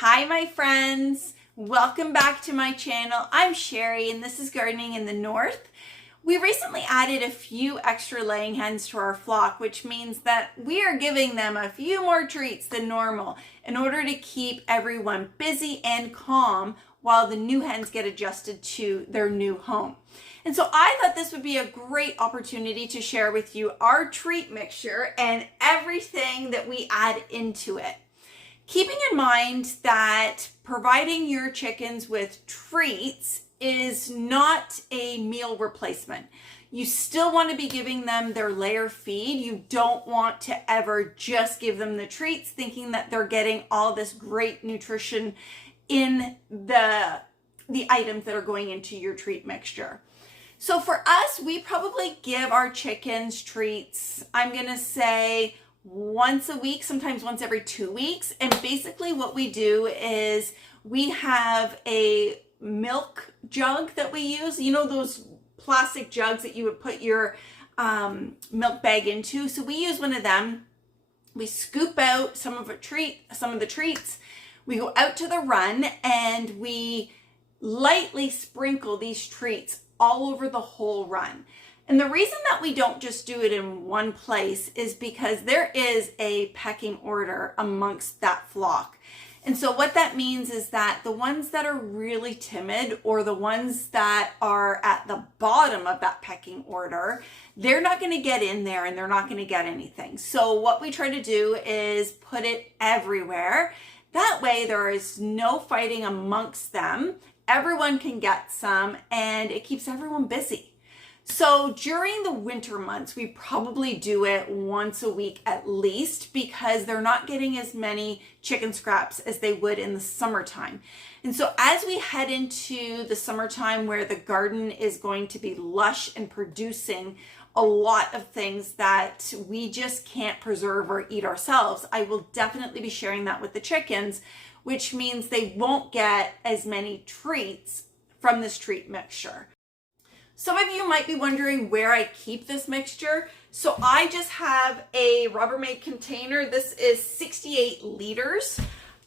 Hi my friends, welcome back to my channel. I'm Sherry and this is Gardening in the North. We recently added a few extra laying hens to our flock, which means that we are giving them a few more treats than normal in order to keep everyone busy and calm while the new hens get adjusted to their new home. And so I thought this would be a great opportunity to share with you our treat mixture and everything that we add into it. Keeping in mind that providing your chickens with treats is not a meal replacement. You still want to be giving them their layer feed. You don't want to ever just give them the treats thinking that they're getting all this great nutrition in the items that are going into your treat mixture. So for us, we probably give our chickens treats, I'm going to say once a week, sometimes once every 2 weeks. And basically what we do is we have a milk jug that we use. You know those plastic jugs that you would put your milk bag into? So we use one of them. We scoop out some of the treats. We go out to the run and we lightly sprinkle these treats all over the whole run. And the reason that we don't just do it in one place is because there is a pecking order amongst that flock. And so what that means is that the ones that are really timid or the ones that are at the bottom of that pecking order, they're not going to get in there and they're not going to get anything. So what we try to do is put it everywhere. That way there is no fighting amongst them. Everyone can get some and it keeps everyone busy. So during the winter months, we probably do it once a week at least because they're not getting as many chicken scraps as they would in the summertime. And so as we head into the summertime where the garden is going to be lush and producing a lot of things that we just can't preserve or eat ourselves, I will definitely be sharing that with the chickens, which means they won't get as many treats from this treat mixture. Some of you might be wondering where I keep this mixture. So I just have a Rubbermaid container. This is 68 liters.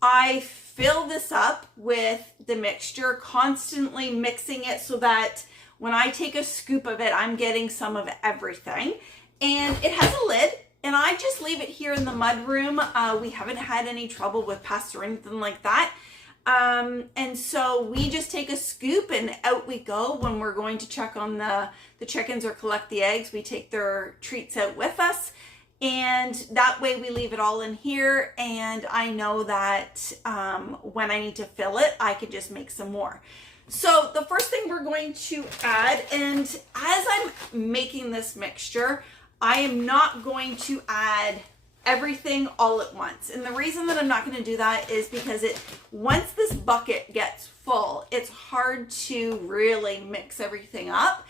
I fill this up with the mixture, constantly mixing it so that when I take a scoop of it, I'm getting some of everything. And it has a lid. And I just leave it here in the mud room. We haven't had any trouble with pests or anything like that. And so we just take a scoop and out we go when we're going to check on the chickens or collect the eggs. We take their treats out with us. And that way we leave it all in here. And I know that when I need to fill it, I can just make some more. So the first thing we're going to add, and as I'm making this mixture, I am not going to add everything all at once. And the reason that I'm not going to do that is because once this bucket gets full, it's hard to really mix everything up.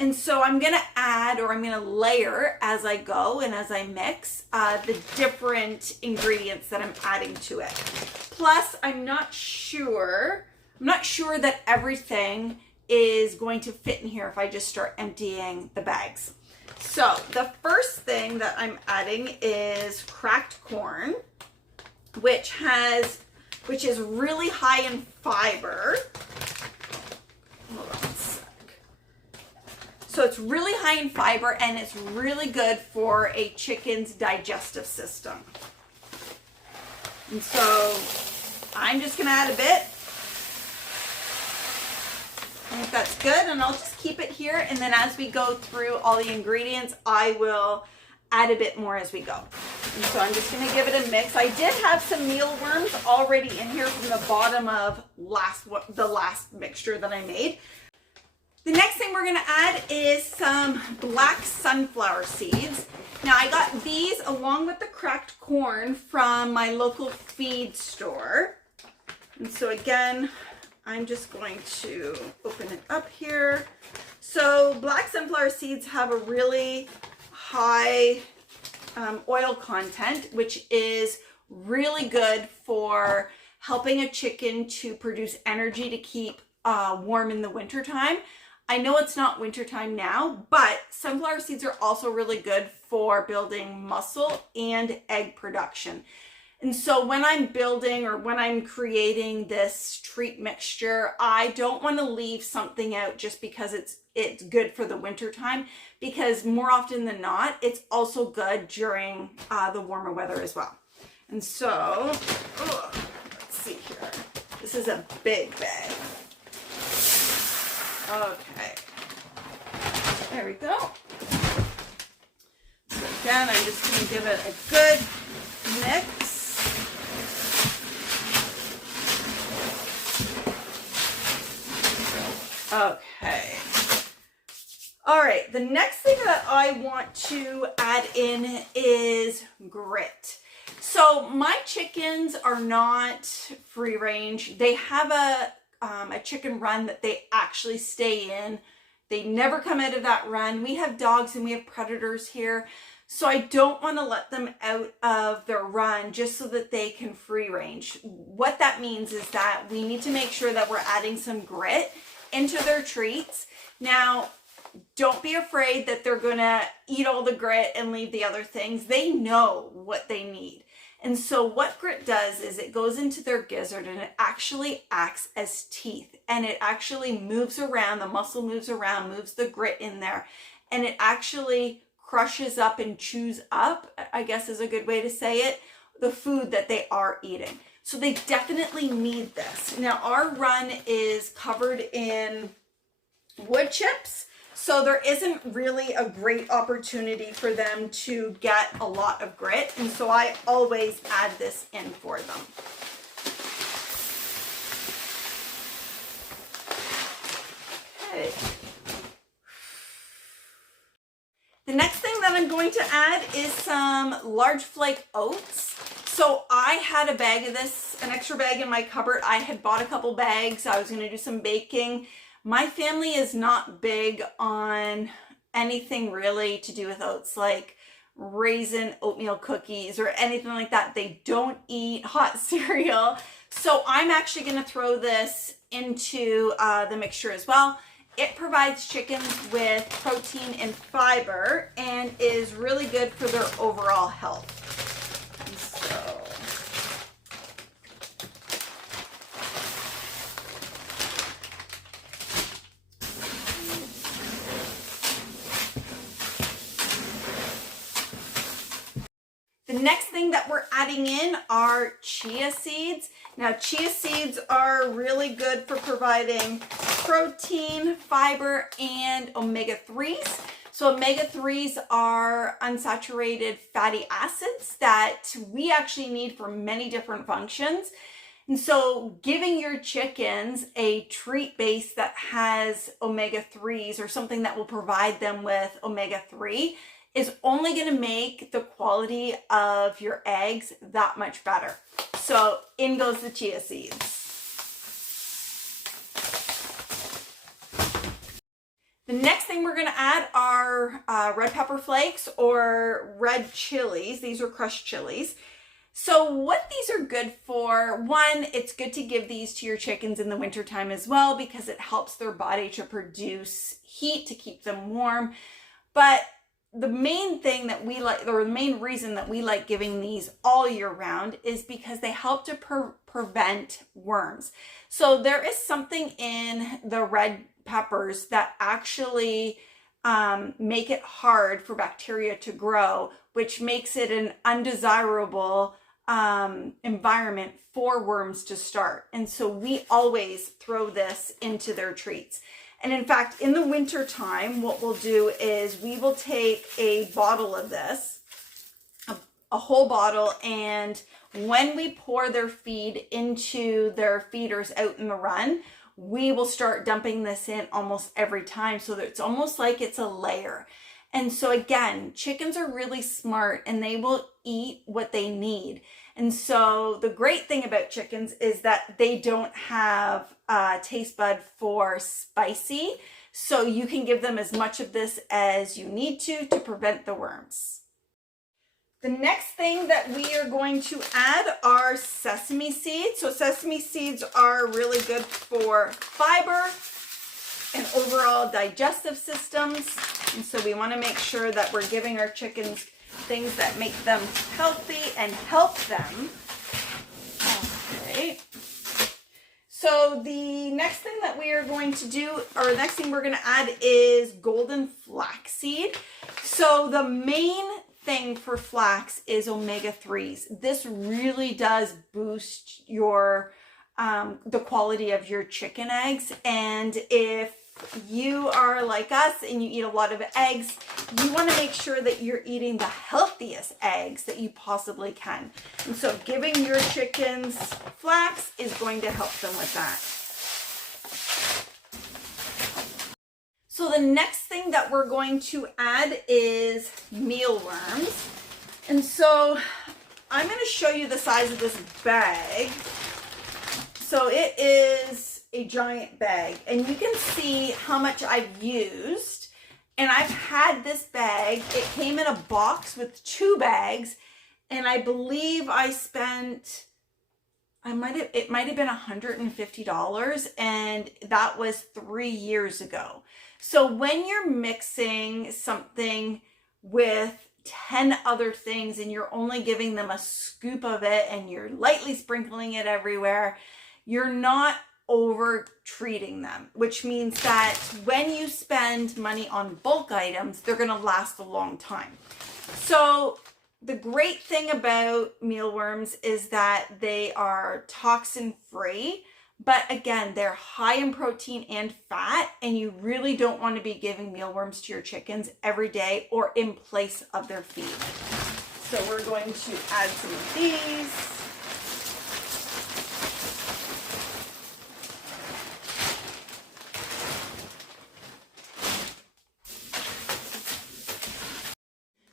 And so I'm going to add, or I'm going to layer as I go and as I mix the different ingredients that I'm adding to it. Plus, I'm not sure that everything is going to fit in here if I just start emptying the bags. So the first thing that I'm adding is cracked corn, which is really high in fiber. Hold on a sec. So it's really high in fiber and it's really good for a chicken's digestive system. And so I'm just gonna add a bit. I think that's good, and I'll just keep it here, and then as we go through all the ingredients, I will add a bit more as we go. And so I'm just going to give it a mix. I did have some mealworms already in here from the bottom of the last mixture that I made. The next thing we're going to add is some black sunflower seeds. Now I got these along with the cracked corn from my local feed store. And so again, I'm just going to open it up here. So black sunflower seeds have a really high oil content, which is really good for helping a chicken to produce energy to keep warm in the wintertime. I know it's not wintertime now, but sunflower seeds are also really good for building muscle and egg production. And so when I'm building or when I'm creating this treat mixture, I don't want to leave something out just because it's good for the winter time, because more often than not, it's also good during the warmer weather as well. And so, let's see here. This is a big bag. Okay. There we go. So again, I'm just going to give it a good mix. Okay. All right, the next thing that I want to add in is grit. So my chickens are not free range. They have a chicken run that they actually stay in. They never come out of that run. We have dogs and we have predators here. So I don't want to let them out of their run just so that they can free range. What that means is that we need to make sure that we're adding some grit into their treats. Now, don't be afraid that they're gonna eat all the grit and leave the other things. They know what they need. And so what grit does is it goes into their gizzard and it actually acts as teeth, and it actually moves around, the muscle moves around, moves the grit in there, and it actually crushes up and chews up, I guess is a good way to say it, the food that they are eating. So they definitely need this. Now our run is covered in wood chips, so there isn't really a great opportunity for them to get a lot of grit, and so I always add this in for them. Okay. The next thing that I'm going to add is some large flake oats. So I had a bag of this, an extra bag in my cupboard. I had bought a couple bags. I was going to do some baking. My family is not big on anything really to do with oats, like raisin oatmeal cookies or anything like that. They don't eat hot cereal. So I'm actually going to throw this into the mixture as well. It provides chickens with protein and fiber and is really good for their overall health. And so the next thing that we're adding in are chia seeds. Now, chia seeds are really good for providing protein, fiber, and omega-3s. So omega-3s are unsaturated fatty acids that we actually need for many different functions. And so giving your chickens a treat base that has omega-3s or something that will provide them with omega-3 is only going to make the quality of your eggs that much better. So in goes the chia seeds. The next thing we're going to add are red pepper flakes or red chilies. These are crushed chilies. So what these are good for, one, it's good to give these to your chickens in the wintertime as well because it helps their body to produce heat to keep them warm. But the main thing that we like, or the main reason that we like giving these all year round is because they help to prevent worms. So there is something in the red peppers that actually make it hard for bacteria to grow, which makes it an undesirable environment for worms to start. And so we always throw this into their treats. And in fact, in the winter time, what we'll do is we will take a bottle of this, a whole bottle, and when we pour their feed into their feeders out in the run, we will start dumping this in almost every time so that it's almost like it's a layer. And so again, chickens are really smart and they will eat what they need. And so the great thing about chickens is that they don't have a taste bud for spicy. So you can give them as much of this as you need to prevent the worms. The next thing that we are going to add are sesame seeds. So sesame seeds are really good for fiber and overall digestive systems. And so we want to make sure that we're giving our chickens things that make them healthy and help them So the next thing that we are going to do, or next thing we're going to add is golden flaxseed. So the main thing for flax is omega-3s. This really does boost your the quality of your chicken eggs. And if you are like us and you eat a lot of eggs, you want to make sure that you're eating the healthiest eggs that you possibly can. And so giving your chickens flax is going to help them with that. So the next thing that we're going to add is mealworms. And so I'm going to show you the size of this bag. So it is a giant bag, and you can see how much I've used. And I've had this bag, it came in a box with 2 bags, and I believe I spent, it might have been $150, and that was 3 years ago. So when you're mixing something with 10 other things and you're only giving them a scoop of it and you're lightly sprinkling it everywhere, you're not over treating them, which means that when you spend money on bulk items, they're going to last a long time. So the great thing about mealworms is that they are toxin free, but again, they're high in protein and fat, and you really don't want to be giving mealworms to your chickens every day or in place of their feed. So we're going to add some of these.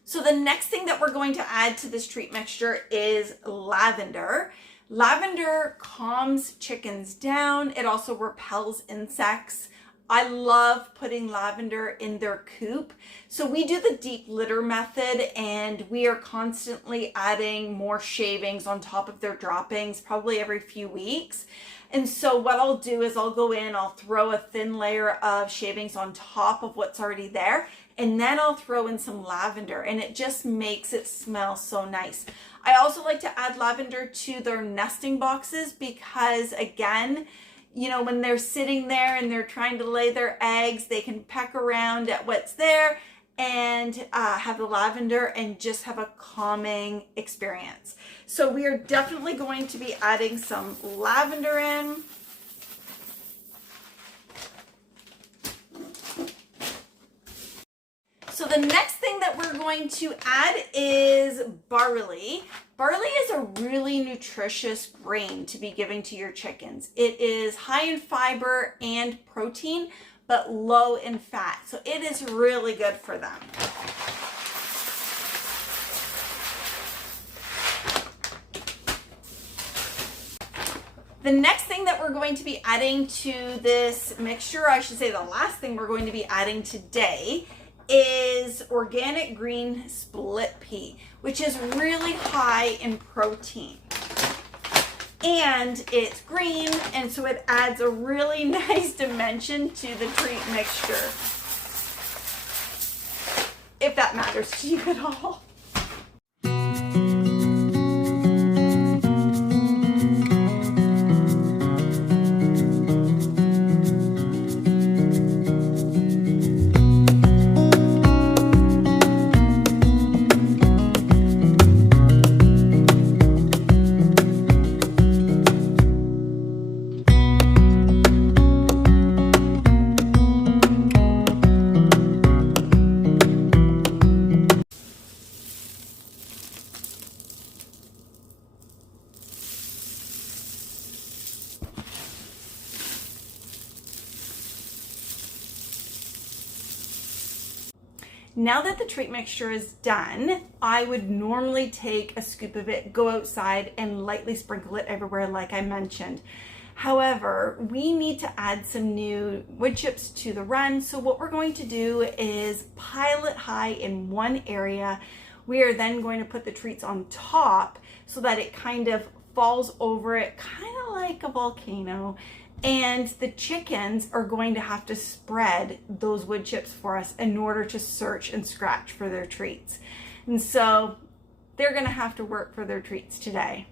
So the next thing that we're going to add to this treat mixture is lavender. Lavender calms chickens down. It also repels insects. I love putting lavender in their coop. So we do the deep litter method, and we are constantly adding more shavings on top of their droppings, probably every few weeks. And so what I'll do is I'll go in, I'll throw a thin layer of shavings on top of what's already there, and then I'll throw in some lavender, and it just makes it smell so nice. I also like to add lavender to their nesting boxes because, again, you know, when they're sitting there and they're trying to lay their eggs, they can peck around at what's there and have the lavender and just have a calming experience. So we are definitely going to be adding some lavender in. So the next thing that we're going to add is barley. Barley is a really nutritious grain to be giving to your chickens. It is high in fiber and protein, but low in fat. So it is really good for them. The next thing that we're going to be adding to this mixture, I should say the last thing we're going to be adding today, is organic green split pea, which is really high in protein. And it's green, and so it adds a really nice dimension to the treat mixture, if that matters to you at all. Now that the treat mixture is done, I would normally take a scoop of it, go outside, and lightly sprinkle it everywhere like I mentioned. However, we need to add some new wood chips to the run. So what we're going to do is pile it high in one area. We are then going to put the treats on top so that it kind of falls over it, kind of like a volcano. And the chickens are going to have to spread those wood chips for us in order to search and scratch for their treats. And so they're going to have to work for their treats today.